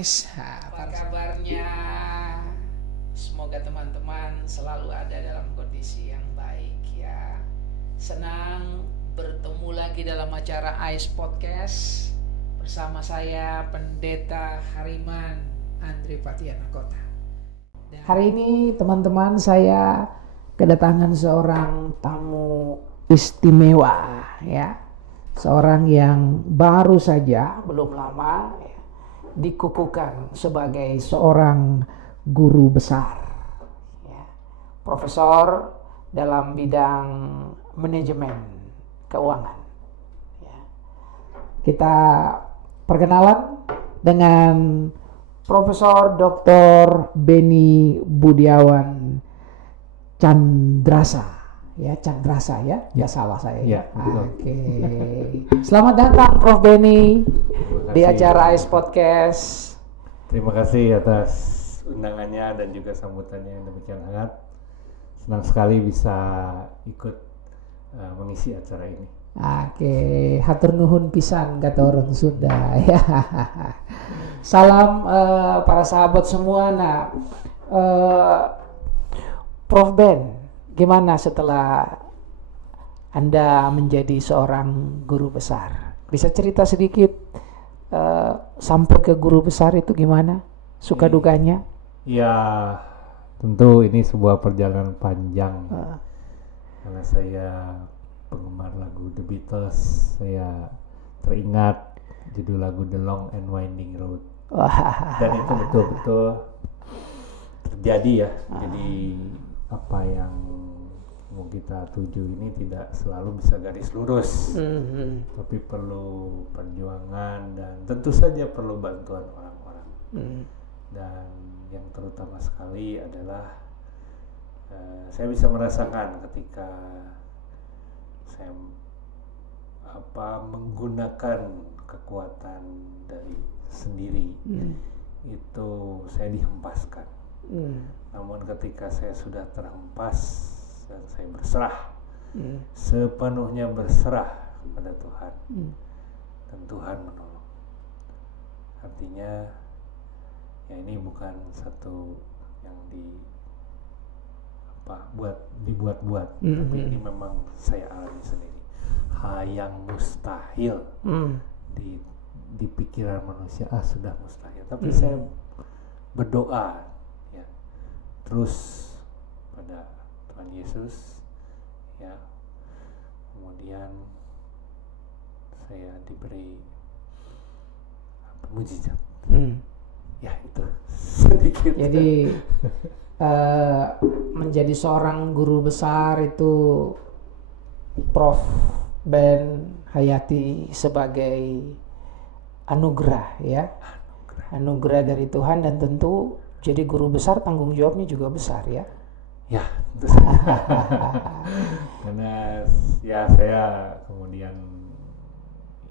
Ais. Apa kabarnya? Semoga teman-teman selalu ada dalam kondisi yang baik ya. Senang bertemu lagi dalam acara Ais Podcast bersama saya Pendeta Hariman Andri Patiana Kota. Hari ini teman-teman saya kedatangan seorang tamu istimewa ya. Seorang yang baru saja belum lama ya, dikukuhkan sebagai seorang guru besar ya, profesor dalam bidang manajemen keuangan ya. Kita perkenalan dengan Profesor Dr. Benny Budiawan Candrasa ya, Candrasa ya, nggak salah saya ya. Oke. Selamat datang Prof Benny di acara Ais Podcast. Terima kasih atas undangannya dan juga sambutannya yang demikian hangat. Senang sekali bisa ikut mengisi acara ini. Oke, hatur nuhun pisan kata orang Sunda ya. Salam para sahabat semua. Nah, Prof Ben, gimana setelah Anda menjadi seorang guru besar? Bisa cerita sedikit sampai ke guru besar itu gimana? Suka dukanya? Ya, tentu ini sebuah perjalanan panjang. Karena saya penggemar lagu The Beatles, saya teringat judul lagu The Long and Winding Road. Dan itu betul-betul terjadi ya. Jadi apa yang mau kita tuju ini tidak selalu bisa garis lurus, tapi perlu perjuangan dan tentu saja perlu bantuan orang-orang. Dan yang terutama sekali adalah saya bisa merasakan ketika saya menggunakan kekuatan dari sendiri, itu saya dihempaskan. Namun ketika saya sudah terhempas dan saya berserah, sepenuhnya berserah pada Tuhan, dan Tuhan menolong. Artinya ya ini bukan satu yang dibuat-buat, tapi ini memang saya alami sendiri. Hal yang mustahil di pikiran manusia sudah mustahil, tapi saya berdoa ya terus pada Tuhan Yesus ya, kemudian saya diberi mujizat. Ya itu sedikit. Jadi menjadi seorang guru besar itu Prof Ben hayati sebagai anugerah ya, anugerah dari Tuhan, dan tentu jadi guru besar tanggung jawabnya juga besar ya. Ya, karena ya saya kemudian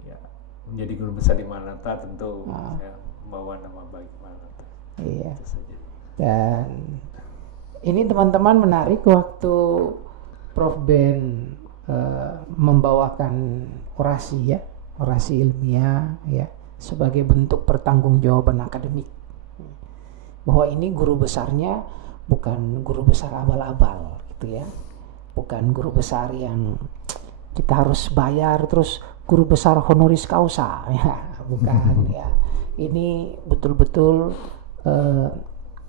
ya menjadi guru besar di Maranatha, tentu saya membawa nama baik Maranatha. Iya. Itu saja. Dan ini teman-teman menarik, waktu Prof Ben membawakan orasi ya, orasi ilmiah ya, sebagai bentuk pertanggungjawaban akademik, bahwa ini guru besarnya bukan guru besar abal-abal gitu ya, bukan guru besar yang kita harus bayar terus guru besar honoris causa ya, bukan ya. Ini betul-betul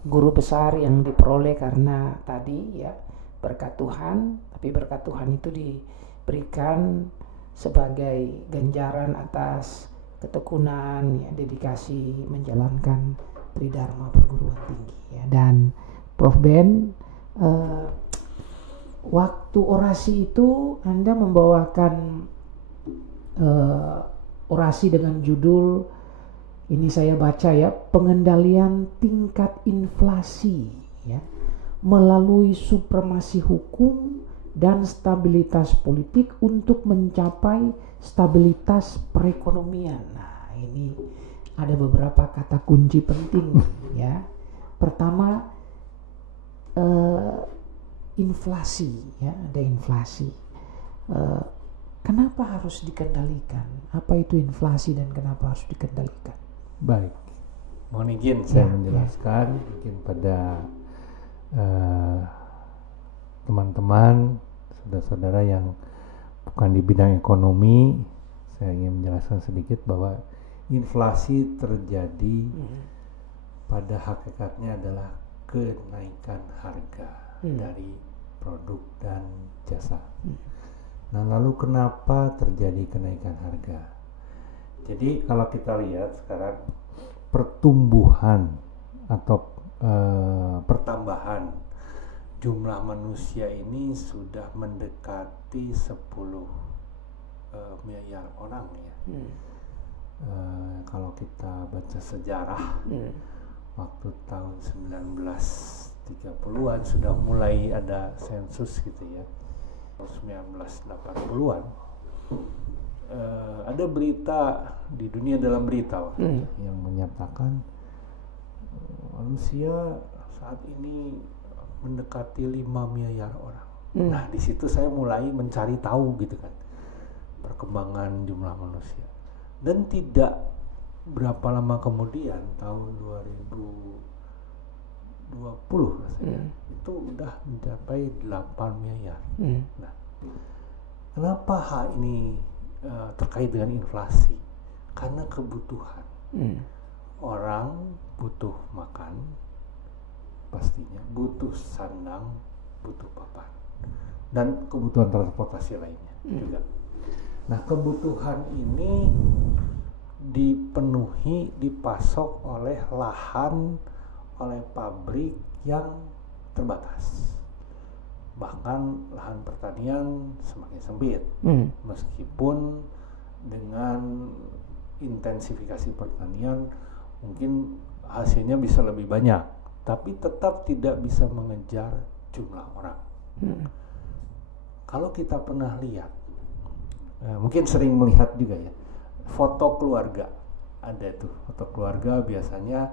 guru besar yang diperoleh karena tadi ya berkat Tuhan, tapi berkat Tuhan itu diberikan sebagai ganjaran atas ketekunan ya, dedikasi menjalankan tridharma perguruan tinggi ya. Dan Prof Ben, waktu orasi itu Anda membawakan orasi dengan judul, ini saya baca ya, pengendalian tingkat inflasi ya melalui supremasi hukum dan stabilitas politik untuk mencapai stabilitas perekonomian. Nah, ini ada beberapa kata kunci penting ya. Pertama, inflasi ya, ada inflasi. Kenapa harus dikendalikan? Apa itu inflasi dan kenapa harus dikendalikan? Baik. Mohon izin saya menjelaskan mungkin pada teman-teman, saudara-saudara yang bukan di bidang ekonomi, saya ingin menjelaskan sedikit bahwa inflasi terjadi pada hakikatnya adalah kenaikan harga dari produk dan jasa. Nah, lalu kenapa terjadi kenaikan harga? Jadi kalau kita lihat sekarang pertumbuhan atau pertambahan jumlah manusia ini sudah mendekati 10 miliar orang ya. Kalau kita baca sejarah waktu tahun 1930-an sudah mulai ada sensus gitu ya. 1980-an ada berita di Dunia Dalam Berita yang menyatakan manusia saat ini mendekati 5 miliar orang. Nah, di situ saya mulai mencari tahu gitu kan perkembangan jumlah manusia. Dan tidak berapa lama kemudian tahun 2020 rasanya itu udah mencapai 8 miliar. Nah, kenapa hal ini terkait dengan inflasi? Karena kebutuhan. Orang butuh makan, pastinya butuh sandang, butuh papan, dan kebutuhan transportasi lainnya juga. Nah, kebutuhan ini dipenuhi, dipasok oleh lahan, oleh pabrik yang terbatas. Bahkan lahan pertanian semakin sempit, meskipun dengan intensifikasi pertanian mungkin hasilnya bisa lebih banyak, tapi tetap tidak bisa mengejar jumlah orang. Kalau kita pernah lihat, mungkin sering melihat juga ya, foto keluarga. Ada tuh foto keluarga, biasanya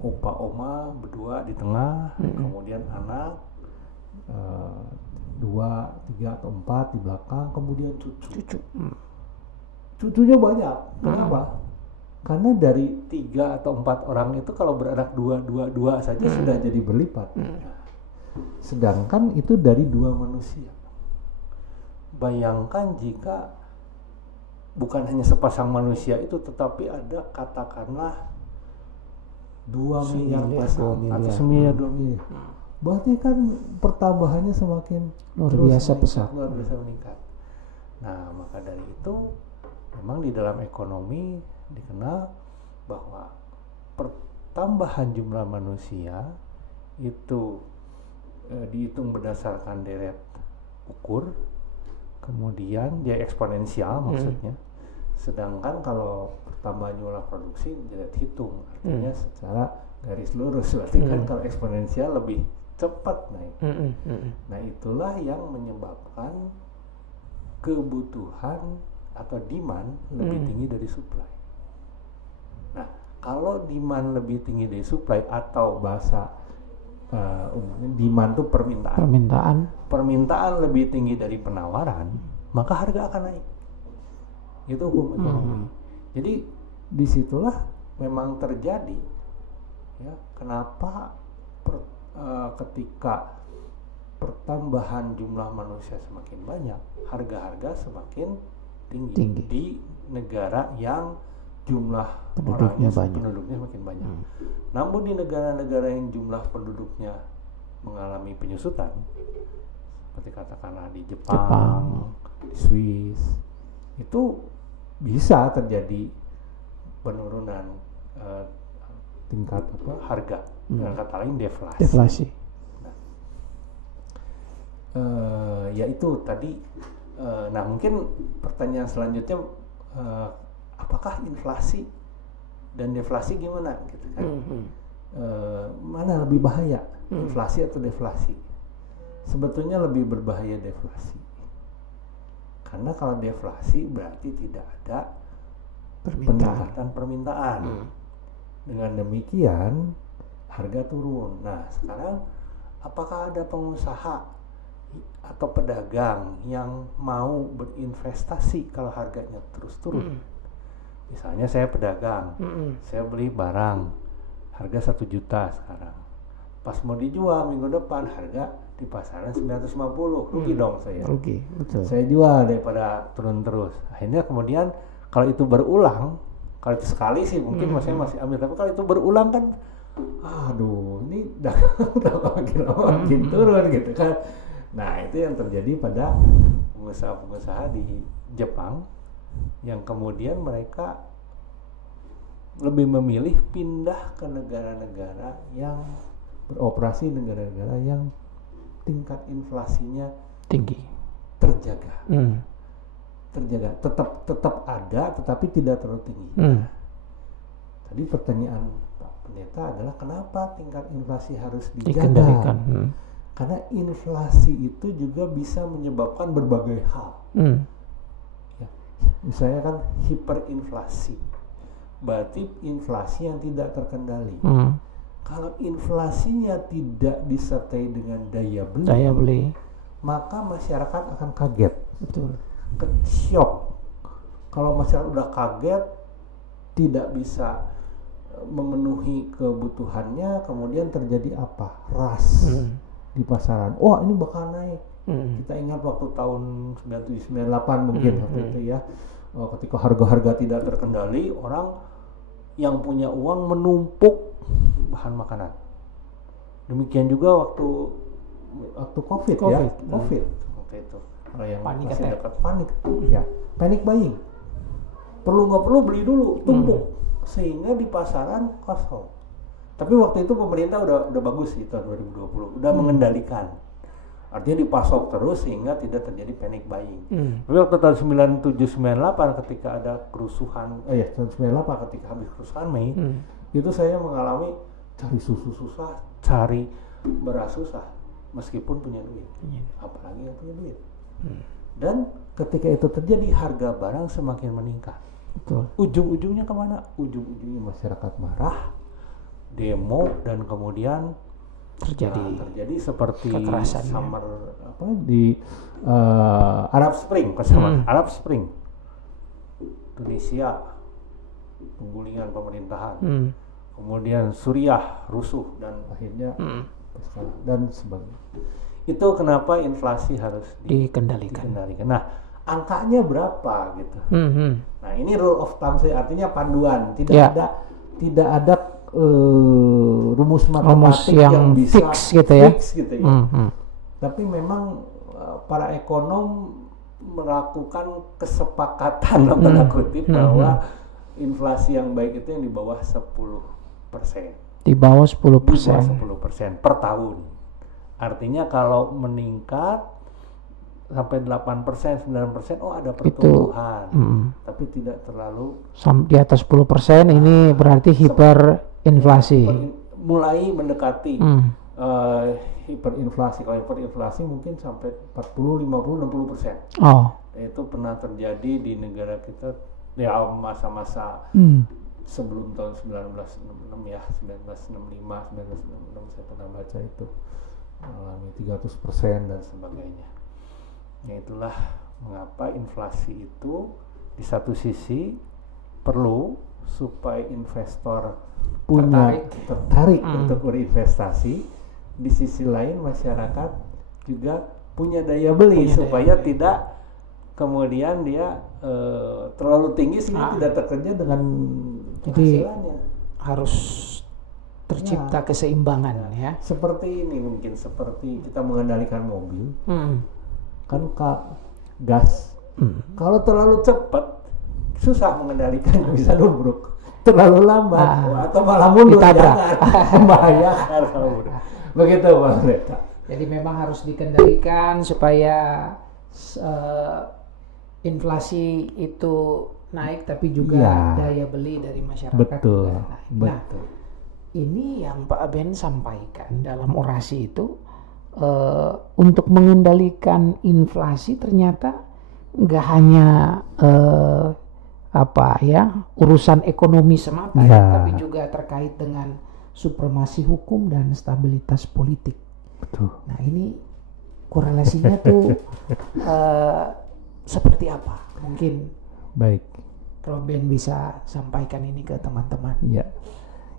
opa oma berdua di tengah, kemudian anak 2, 3 atau 4 di belakang, kemudian cucu. Cucunya banyak. Kenapa? Karena dari 3 atau 4 orang itu kalau beranak 2 saja sudah jadi berlipat. Sedangkan itu dari 2 manusia. Bayangkan jika bukan hanya sepasang manusia itu, tetapi ada katakanlah 2 miliar pasang atau 1 miliar, 2 miliar. Berarti kan pertambahannya semakin luar biasa pesat, luar biasa meningkat. Nah, maka dari itu memang di dalam ekonomi dikenal bahwa pertambahan jumlah manusia itu dihitung berdasarkan deret ukur, kemudian dia eksponensial maksudnya. Sedangkan kalau pertambahan jumlah produksi deret hitung, artinya secara garis lurus. Berarti kan kalau eksponensial lebih cepat naik. Nah, itulah yang menyebabkan kebutuhan atau demand lebih tinggi dari supply. Nah, kalau demand lebih tinggi dari supply, atau bahasa umumnya demand itu permintaan lebih tinggi dari penawaran, maka harga akan naik. Itu hukum ekonomi. Jadi disitulah memang terjadi ya, kenapa ketika pertambahan jumlah manusia semakin banyak, harga-harga semakin tinggi di negara yang jumlah penduduknya semakin banyak. Namun di negara-negara yang jumlah penduduknya mengalami penyusutan, seperti katakanlah di Jepang, di Swiss, itu bisa terjadi penurunan tingkat harga, dengan kata lain deflasi. Nah, yaitu tadi. Nah, mungkin pertanyaan selanjutnya, apakah inflasi dan deflasi gimana gitu kan? Mana lebih bahaya, inflasi atau deflasi? Sebetulnya lebih berbahaya deflasi, karena kalau deflasi berarti tidak ada peningkatan permintaan. Dengan demikian harga turun. Nah, sekarang apakah ada pengusaha atau pedagang yang mau berinvestasi kalau harganya terus turun? Misalnya saya pedagang, saya beli barang harga 1 juta sekarang. Pas mau dijual minggu depan harga di pasaran 950, rugi dong saya. Rugi, betul. Saya jual daripada turun terus. Akhirnya kemudian kalau itu berulang, kalau itu sekali sih mungkin saya masih ambil, tapi kalau itu berulang kan, aduh ini udah makin turun gitu kan. Nah itu yang terjadi pada pengusaha-pengusaha di Jepang, yang kemudian mereka lebih memilih pindah ke negara-negara yang beroperasi, negara-negara yang tingkat inflasinya tinggi, terjaga, tetap ada, tetapi tidak terlalu tinggi. Tadi pertanyaan Pak Pendeta adalah kenapa tingkat inflasi harus dijaga? Karena inflasi itu juga bisa menyebabkan berbagai hal. Ya, misalnya kan hiperinflasi, berarti inflasi yang tidak terkendali. Kalau inflasinya tidak disertai dengan daya beli, maka masyarakat akan kaget. Betul. Shock. Kalau masyarakat udah kaget, tidak bisa memenuhi kebutuhannya, kemudian terjadi apa? Ras di pasaran. Oh, ini bakal naik. Kita ingat waktu tahun 97-98 mungkin waktu itu ya. Ketika harga-harga tidak terkendali, orang yang punya uang menumpuk bahan makanan. Demikian juga waktu COVID. Waktu itu. Kalau yang masih dekat panic buying. Perlu nggak perlu beli dulu, tumpuk, sehingga di pasaran kosong. Tapi waktu itu pemerintah udah bagus sih tahun 2020, udah mengendalikan. Artinya dipasok terus sehingga tidak terjadi panic buying. Tapi waktu tahun 97-98 ketika ada kerusuhan, tahun 98 ketika habis kerusuhan Mei, itu saya mengalami cari susu susah, cari beras susah, meskipun punya duit. Apalagi yang punya duit. Dan ketika itu terjadi, harga barang semakin meningkat. Betul. Ujung-ujungnya kemana? Ujung-ujungnya masyarakat marah, demo, dan kemudian terjadi seperti summer di Arab Spring, Arab Spring, Tunisia, penggulingan pemerintahan, kemudian Suriah rusuh dan akhirnya dan sebagainya. Itu kenapa inflasi harus dikendalikan. Nah, angkanya berapa gitu? Nah, ini rule of thumb, artinya panduan. Tidak ada rumus matematik yang bisa fix gitu ya. Tapi memang para ekonom melakukan kesepakatan tanda kutip bahwa inflasi yang baik itu yang di bawah 10%. Di bawah 10%. 10% per tahun. Artinya kalau meningkat sampai 8%, 9%, ada pertumbuhan. Tapi tidak terlalu di atas 10%, ini berarti hiperinflasi. Mulai mendekati hiperinflasi. Kalau hiperinflasi mungkin sampai 40, 50, 60%. Itu pernah terjadi di negara kita ya masa-masa sebelum tahun 1966 ya, 1965, 1966 saya pernah baca itu mengalami 300% dan sebagainya. Ya itulah mengapa inflasi itu di satu sisi perlu supaya investor tertarik untuk berinvestasi, di sisi lain masyarakat juga punya daya beli supaya tidak kemudian dia terlalu tinggi sehingga tidak terkerja dengan penghasilannya. Harus tercipta keseimbangan ya. Seperti ini mungkin, seperti kita mengendalikan mobil. Kan gas. Kalau terlalu cepat susah mengendalikan, bisa nubruk. Terlalu lambat atau malah mundur, ditabrak. Membahayakan. Begitu Pak Pendeta. Jadi memang harus dikendalikan supaya inflasi itu naik, tapi juga daya beli dari masyarakat betul, juga naik. Betul. Nah, ini yang Pak Aben sampaikan dalam orasi itu, untuk mengendalikan inflasi ternyata nggak hanya urusan ekonomi semata, tapi juga terkait dengan supremasi hukum dan stabilitas politik. Betul. Nah, ini korelasinya tuh seperti apa? Mungkin baik. Prof Ben bisa sampaikan ini ke teman-teman. Ya,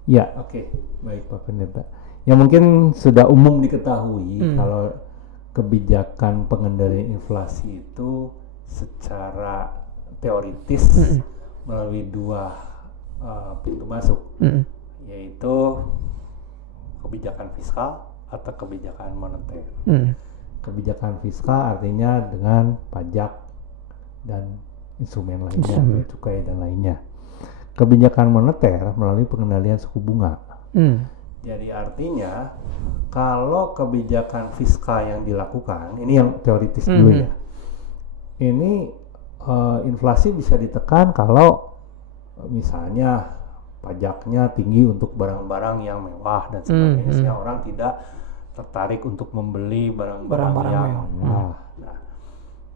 ya, oke, baik Pak Pendeta. Ya mungkin sudah umum diketahui kalau kebijakan pengendalian inflasi itu secara teoritis melalui dua pintu masuk, yaitu kebijakan fiskal atau kebijakan moneter. Kebijakan fiskal artinya dengan pajak dan instrumen lainnya, cukai dan lainnya. Kebijakan moneter melalui pengendalian suku bunga. Jadi artinya kalau kebijakan fiskal yang dilakukan, ini yang teoritis dulu ya. Ini inflasi bisa ditekan kalau misalnya pajaknya tinggi untuk barang-barang yang mewah dan sebagainya, sehingga orang tidak tertarik untuk membeli barang-barang yang mewah. Nah,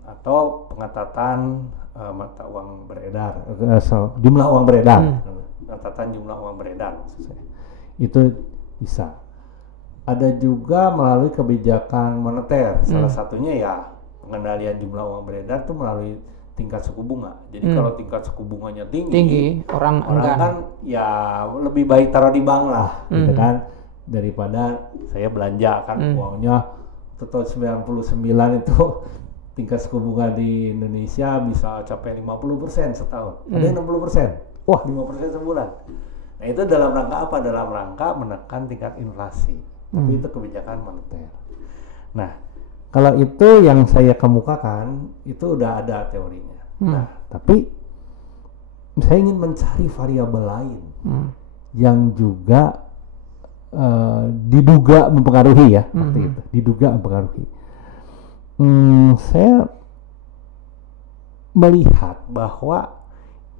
atau pengetatan mata uang beredar, jumlah uang beredar, pengetatan jumlah uang beredar maksud saya. Itu bisa. Ada juga melalui kebijakan moneter, salah satunya ya pengendalian jumlah uang beredar itu melalui tingkat suku bunga. Jadi kalau tingkat suku bunganya tinggi, orang kan ya lebih baik taruh di bank lah, gitu kan, daripada saya belanja kan uangnya tahun 99 itu tingkat suku bunga di Indonesia bisa capai 50% setahun, ada yang 60%, wah 5% sebulan. Nah itu dalam rangka apa? Dalam rangka menekan tingkat inflasi. Tapi itu kebijakan moneter. Nah kalau itu yang saya kemukakan itu udah ada teorinya. Nah tapi saya ingin mencari variabel lain yang juga diduga mempengaruhi ya waktu itu, diduga mempengaruhi. Saya melihat bahwa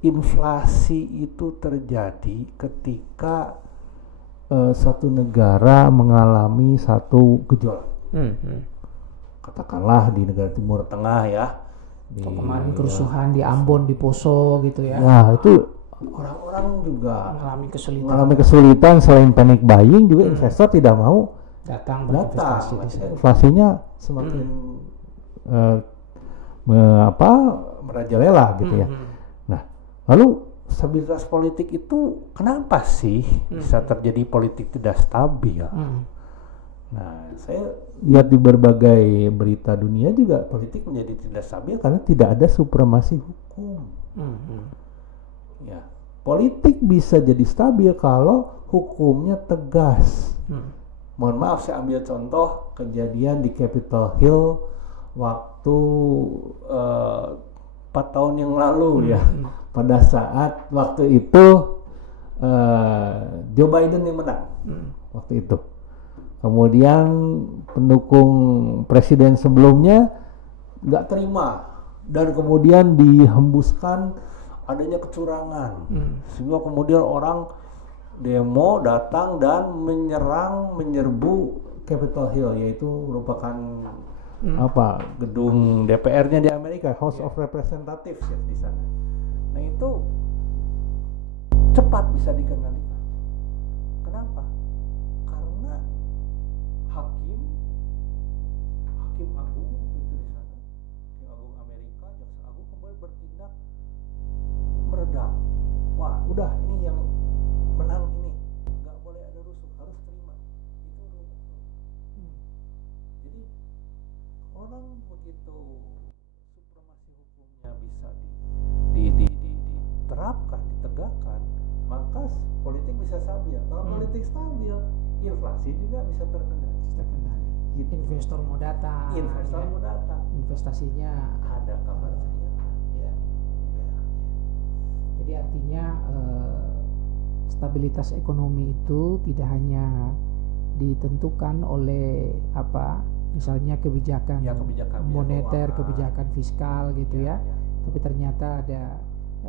inflasi itu terjadi ketika satu negara mengalami satu gejolak. Katakanlah di negara Timur Tengah ya. Kemarin kerusuhan di Ambon, di Poso gitu ya. Nah itu orang-orang juga mengalami kesulitan. Selain panic buying juga investor tidak mau datang berinvestasi di sana. Inflasinya semakin merajalela gitu ya. Nah, lalu stabilitas politik itu kenapa sih bisa terjadi politik tidak stabil? Nah, saya lihat di berbagai berita dunia juga politik menjadi tidak stabil karena tidak ada supremasi hukum. Ya, politik bisa jadi stabil kalau hukumnya tegas. Mohon maaf, saya ambil contoh kejadian di Capitol Hill waktu 4 tahun yang lalu ya. Pada saat waktu itu Joe Biden yang menang waktu itu. Kemudian pendukung presiden sebelumnya nggak terima dan kemudian dihembuskan adanya kecurangan, sehingga kemudian orang demo datang dan menyerbu Capitol Hill, yaitu merupakan gedung DPR-nya di Amerika, House of Representatives ya di sana. Nah itu cepat bisa dikendalikan. Kenapa? Karena hakim agung itu di sana, hakim agung Amerika, jaksa agung kemudian bertindak meredam. Wah, udah ini yang menang ini, nggak boleh ada rusuh, harus terima. Itu jadi orang begitu supremasi hukumnya bisa diterapkan, ditegakkan, maka politik bisa stabil. Kalau politik stabil, inflasi juga bisa terkendali. Gitu. Investor mau datang. Investasinya ada kabar ya. Jadi artinya stabilitas ekonomi itu tidak hanya ditentukan oleh misalnya kebijakan moneter, kebijakan fiskal gitu ya. Tapi ternyata ada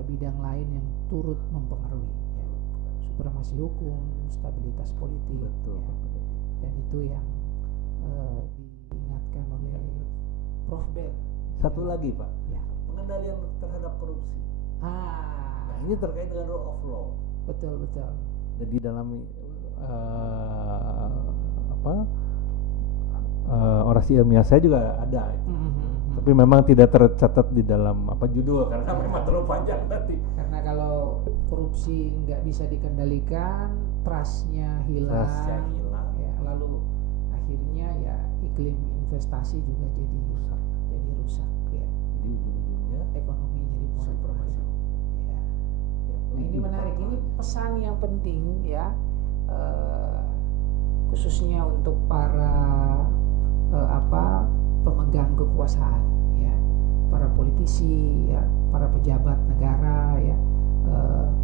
bidang lain yang turut mempengaruhi ya. Supremasi hukum, stabilitas politik. Betul. Ya. Dan itu yang diingatkan oleh Prof Ben. Satu lagi Pak, ya. Pengendalian terhadap korupsi. Nah ini terkait dengan rule of law. Betul. Jadi dalam orasi ilmiah saya juga ada itu. Tapi memang tidak tercatat di dalam judul karena memang terlalu panjang nanti. Karena korupsi nggak bisa dikendalikan, trustnya hilang, ya, lalu akhirnya ya iklim investasi juga jadi rusak ya. Jadi ujung-ujungnya ekonomi jadi monoton. Ya. Nah, ini menarik, ini pesan yang penting ya, khususnya untuk para pemegang kekuasaan ya, para politisi ya, para pejabat negara ya,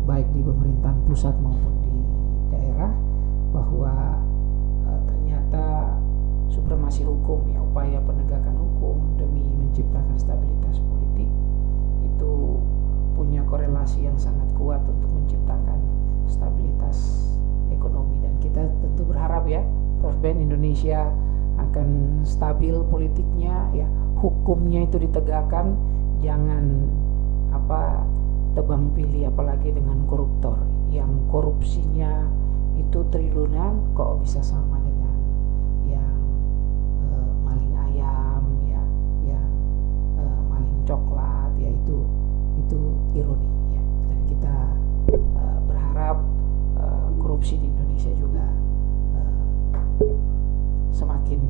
baik di pemerintahan pusat maupun di daerah, bahwa ternyata supremasi hukum ya, upaya penegakan hukum demi menciptakan stabilitas politik itu punya korelasi yang sangat kuat untuk menciptakan stabilitas ekonomi. Dan kita tentu berharap ya, Prof Ben, Indonesia akan stabil politiknya ya, hukumnya itu ditegakkan, jangan tebang pilih apalagi dengan koruptor yang korupsinya itu triliunan kok bisa sama dengan yang maling ayam ya, yang maling coklat ya, itu ironi ya. Dan kita berharap korupsi di Indonesia juga semakin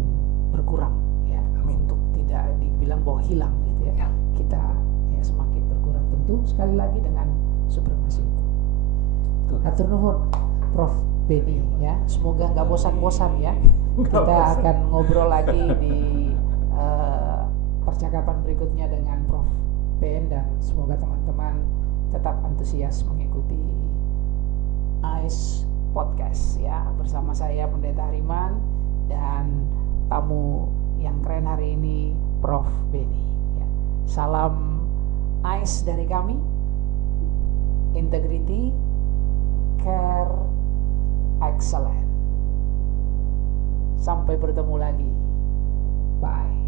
berkurang ya. Amin. Untuk tidak dibilang bahwa hilang gitu ya. Kita ya semakin berkurang, tentu sekali lagi dengan supremasi hukum. Hatur nuhun Prof Benny ya, semoga nggak bosan-bosan ya. Kita akan ngobrol lagi di percakapan berikutnya dengan Prof Ben, dan semoga teman-teman tetap antusias mengikuti AIS Podcast ya, bersama saya Pendeta Hariman dan tamu yang keren hari ini Prof Benny ya. Salam AIS dari kami, integrity, care, excellent. Sampai bertemu lagi. Bye.